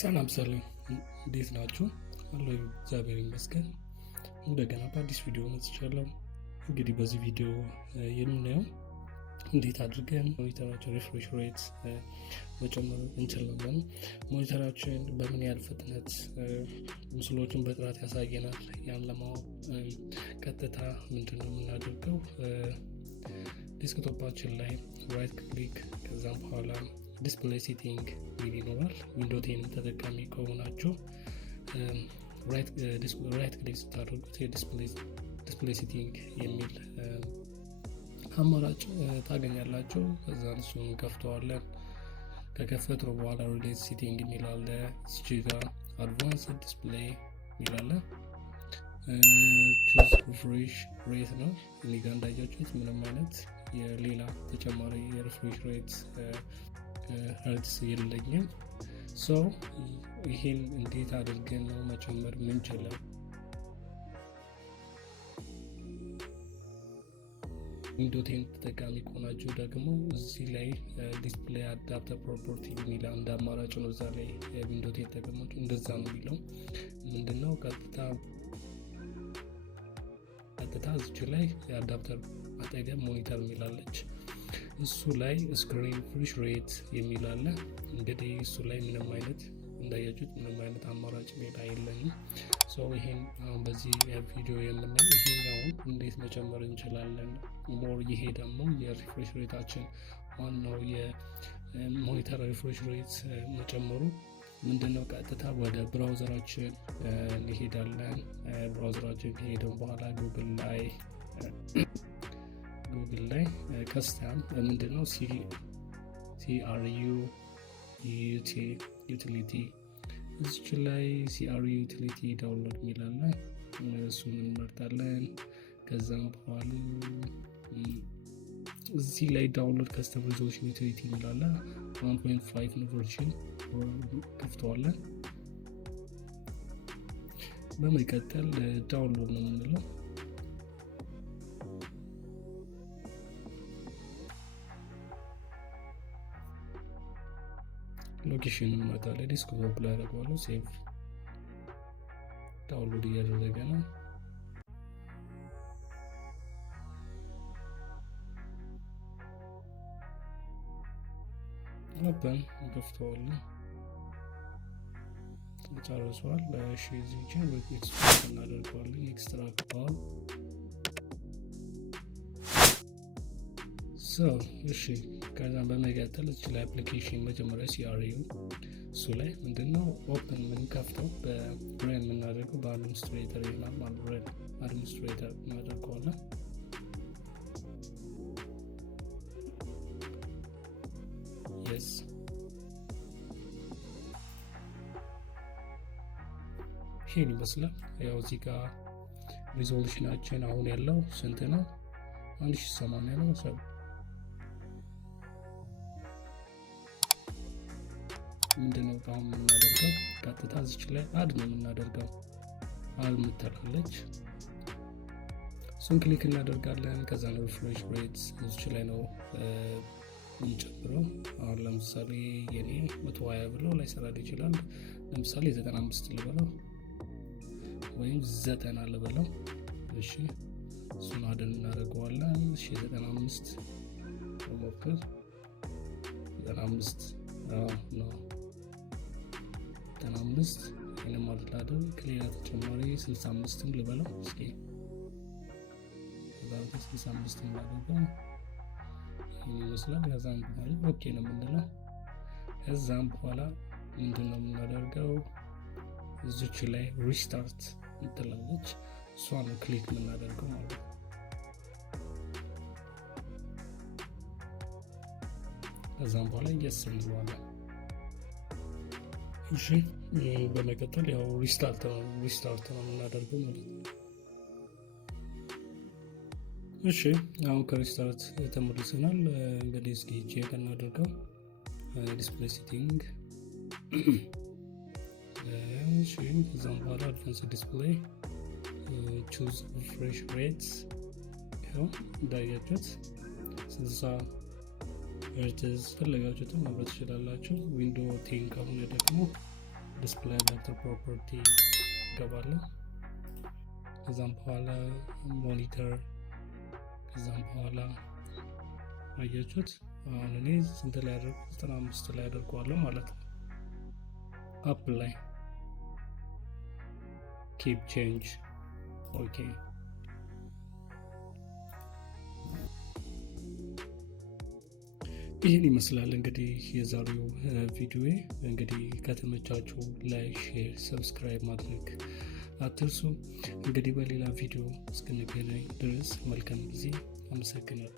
ሰላም እንዴት ናችሁ? አለሁ እግዚአብሔር ይመስገን። እንደገና በአዲስ ቪዲዮ መጥቻለሁ። እንግዲህ በዚህ ቪዲዮ የምናየው እንዴት አድርገን ሞኒተራችን ሪፍሬሽ ሬት መጨመር እንችላለን፣ ሞኒተራችን በምን ያህል ፍጥነት ምስሎችን በጥራት ያሳየናል፣ ያን ለማወቅ ቀጥታ ምንድነው የምናደርገው ዴስክቶፓችን ላይ ራይት ክሊክ ከዛም በኋላ ዲስፕሌይ ሴቲንግ ይኖራል። ዊንዶው 10 ተጠቃሚ ከሆናችሁ ራይት ክሊክ ስታደርጉት ዲስፕሌይ ሴቲንግ የሚል አማራጭ ታገኛላችሁ። ከዛ እሱን ከፍተዋለን። ከከፈትነው በኋላ ሪሌት ሴቲንግ የሚል አለ። እዚህ ጋር አድቫንስድ ዲስፕሌይ ይላል። ቹዝ ሪፍሬሽ ሬት ነው። እኔ ጋር እንዳያችሁት ምንም አይነት የሌላ ተጨማሪ የሪፍሬሽ ሬት ሄርትስ የለኝም። ይሄን እንዴት አድርገን ነው መጨመር ምንችለው? ዊንዶው 10 ተጠቃሚ ከሆናችሁ ደግሞ እዚህ ላይ ዲስፕሌይ አዳፕተር ፕሮፐርቲ የሚል አንድ አማራጭ ነው። እዛ ላይ ዊንዶው 10 ተጠቅማችሁ እንደዛ ነው የሚለው። ምንድነው ቀጥታ እዚች ላይ የአዳፕተር አጠገብ ሞኒተር የሚላለች እሱ ላይ ስክሪን ሪፍሬሽ ሬት የሚል አለ። እንግዲህ እሱ ላይ ምንም አይነት እንዳያችሁት ምንም አይነት አማራጭ ሌላ የለኝም። ይሄን አሁን በዚህ ቪዲዮ የምናየው ይሄኛውን እንዴት መጨመር እንችላለን። ይሄ ደግሞ የሪፍሬሽ ሬታችን ዋናው የሞኒተር ሪፍሬሽ ሬት መጨመሩ ምንድነው ቀጥታ ወደ ብራውዘራችን እንሄዳለን። ብራውዘራችን ከሄደን በኋላ ጉግል ላይ ከስተም ምንድነው CRU ዩቲሊቲ እዚች ላይ CRU ዩቲሊቲ ዳውንሎድ የሚላለ እሱን እንመርጣለን። ከዛም በኋላ እዚህ ላይ ዳውንሎድ ከስተም ሪዞሉሽን ዩቲሊቲ የሚላለ 1.5 ነው ቨርዥን ከፍተዋለን። በመቀጠል ዳውንሎድ ነው የምንለው። ሎኬሽን እንመርጣለን። ዲስክቶፕ ላይ አደርገዋለሁ። ሴቭ ዳውንሎድ እያደረገ ነው። ኦፕን እንከፍተዋለን። ጨርሷል። እሺ እዚህ ጋር ኤክስትራክት እናደርገዋለን። ኤክስትራክት ፓወር እሺ ከዛም በመቀጠል እዚህ ላይ አፕሊኬሽን መጀመሪያ CRU እሱ ላይ ምንድነው ኦፕን የምንከፍተው በብሬን የምናደርገው በአድሚኒስትሬተር ይሆናል ማለት ብሬን አድሚኒስትሬተር እናደርገዋለን። yes ይሄን ይመስላል። ያው እዚህ ጋር ሪዞሉሽናችን አሁን ያለው ስንት ነው? 1080 ነው። ምንድነው አሁን የምናደርገው ቀጥታ እዚች ላይ አድ ነው የምናደርገው። አድ ምትላለች እሱን ክሊክ እናደርጋለን። ከዛ ነው ሪፍሬሽ ሬት እዚች ላይ ነው እንጨምረው። አሁን ለምሳሌ የኔ 120 ብለው ላይ ሰራ ይችላል። ለምሳሌ 95 ልበለው ወይም 90 ልበለው። እሺ እሱን አድ እናደርገዋለን። እሺ 95 ሞክር 95 ነው 95 ይሄን ማለት አይደል? ከሌላ ተጨማሪ 65ም ልበለው። እስኪ እዛው 65ም አድርገው ይመስላል። ከዛም በኋላ ኦኬ ነው የምንለው። ከዛም በኋላ ምንድነው የምናደርገው እዚች ላይ ሪስታርት እንትላለች እሷን ክሊክ የምናደርገው ማለት ነው። ከዛም በኋላ እንጀስን እንለዋለን። እሺ በመቀጠል ያው ሪስታርት ነው የምናደርገው ማለት ነው። እሺ አሁን ከሪስታርት ተመልሰናል። እንግዲህ እስኪ ቼክ እናደርገው። ዲስፕሌይ ሴቲንግ እሺ ከዛም በኋላ አድቫንስ ዲስፕሌይ ቹዝ ሪፍሬሽ ሬት ያው እንዳያችሁት 60 ሄርትዝ ፈለጋችሁትን ማብራት ትችላላችሁ። ዊንዶ 10 ከሆነ ደግሞ ዲስፕሌይ አዳፕተር ፕሮፐርቲ እንገባለን። ከዛም በኋላ ሞኒተር ከዛም በኋላ አያችሁት አሁን እኔ ስንት ላይ አደርኩ 95 ላይ አደርገዋለሁ ማለት ነው። አፕ ላይ ኪፕ ቼንጅ ኦኬ። ይህን ይመስላል እንግዲህ የዛሬው ቪዲዮ። እንግዲህ ከተመቻችሁ ላይክ፣ ሼር፣ ሰብስክራይብ ማድረግ አትርሱ። እንግዲህ በሌላ ቪዲዮ እስክንገናኝ ድረስ መልካም ጊዜ። አመሰግናለሁ።